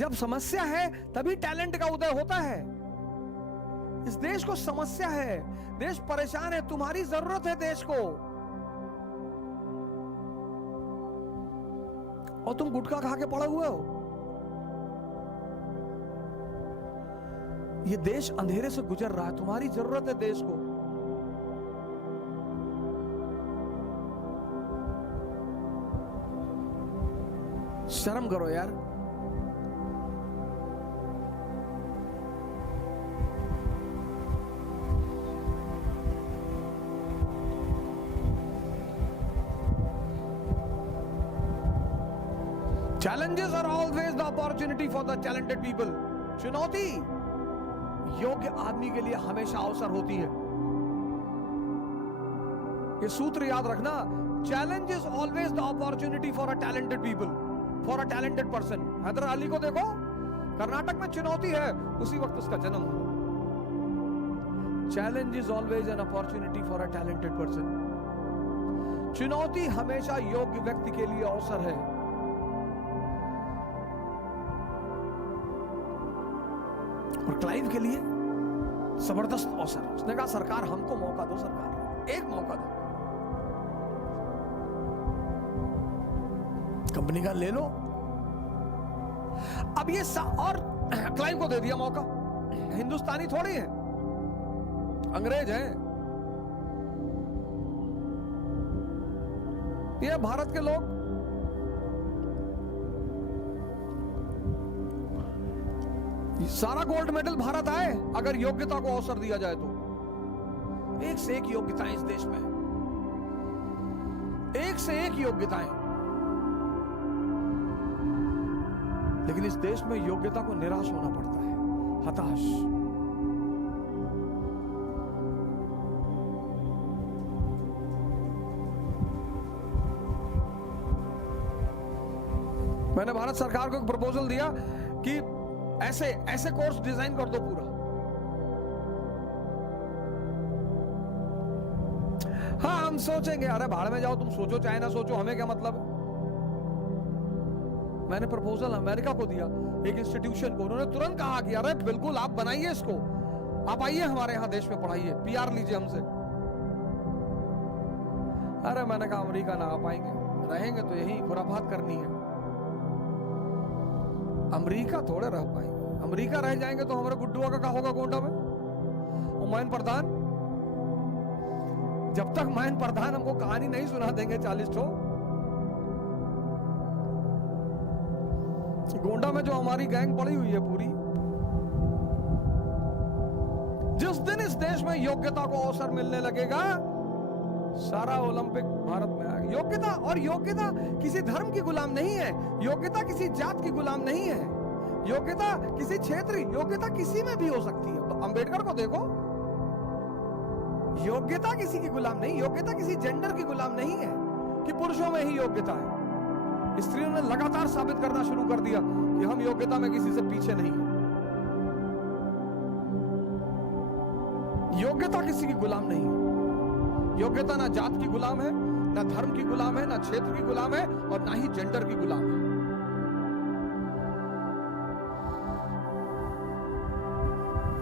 जब समस्या है तभी टैलेंट का उदय होता है। इस देश को समस्या है, देश परेशान है, तुम्हारी जरूरत है देश को, और तुम गुटखा खा के पड़े हुए हो। ये देश अंधेरे से गुजर रहा है, तुम्हारी जरूरत है देश को। शर्म करो यार। Challenges are always the opportunity for the talented people. चुनौती योग्य आदमी के लिए हमेशा अवसर होती है। ये सूत्र याद रखना, challenge is always the opportunity for a talented people, for a talented person. Hyder Ali को देखो, कर्नाटक में चुनौती है, उसी वक्त उसका जन्म हुआ। Challenge is always an opportunity for a talented person. चुनौती हमेशा योग्य व्यक्ति के लिए अवसर है। और क्लाइव के लिए जबरदस्त अवसर। उसने कहा सरकार हमको मौका दो, सरकार एक मौका दो, कंपनी का ले लो। अब ये और क्लाइव को दे दिया मौका। हिंदुस्तानी थोड़ी है, अंग्रेज हैं ये, भारत के लोग। सारा गोल्ड मेडल भारत आए अगर योग्यता को अवसर दिया जाए तो। एक से एक योग्यताएं इस देश में, एक से एक योग्यताएं, लेकिन इस देश में योग्यता को निराश होना पड़ता है, हताश। मैंने भारत सरकार को एक प्रपोजल दिया कि ऐसे ऐसे कोर्स डिजाइन कर दो पूरा। हाँ हम सोचेंगे, अरे भाड़ में जाओ, तुम सोचो चाहे ना सोचो, हमें क्या मतलब। मैंने प्रपोजल अमेरिका को दिया, एक इंस्टीट्यूशन को। उन्होंने तुरंत कहा कि अरे बिल्कुल आप बनाइए इसको, आप आइए हमारे यहां देश में पढ़ाइए, पीआर लीजिए हमसे। अरे मैंने कहा अमेरिका ना आ पाएंगे, रहेंगे तो यही खुराफात करनी है। अमेरिका थोड़े रह पाएंगे, अमेरिका रह जाएंगे तो हमारे गुड्डुआ का क्या होगा गोंडा में। हुमायूं प्रधान, जब तक हुमायूं प्रधान हमको कहानी नहीं सुना देंगे 40 ठो, गोंडा में जो हमारी गैंग पड़ी हुई है पूरी, जिस दिन इस देश में योग्यता को अवसर मिलने लगेगा, सारा ओलंपिक भारत में आएगा। योग्यता, और योग्यता किसी धर्म की गुलाम नहीं है, योग्यता किसी जात की गुलाम नहीं है, योग्यता किसी क्षेत्र, योग्यता किसी में भी हो सकती है। तो अंबेडकर को देखो, योग्यता किसी की गुलाम नहीं, योग्यता किसी जेंडर की गुलाम नहीं है कि पुरुषों में ही योग्यता है। स्त्रियों ने लगातार साबित करना शुरू कर दिया कि हम योग्यता में किसी से पीछे नहीं है। योग्यता किसी की गुलाम नहीं है। योग्यता ना जात की गुलाम है, ना धर्म की गुलाम है, ना क्षेत्र की गुलाम है, और ना ही जेंडर की गुलाम है।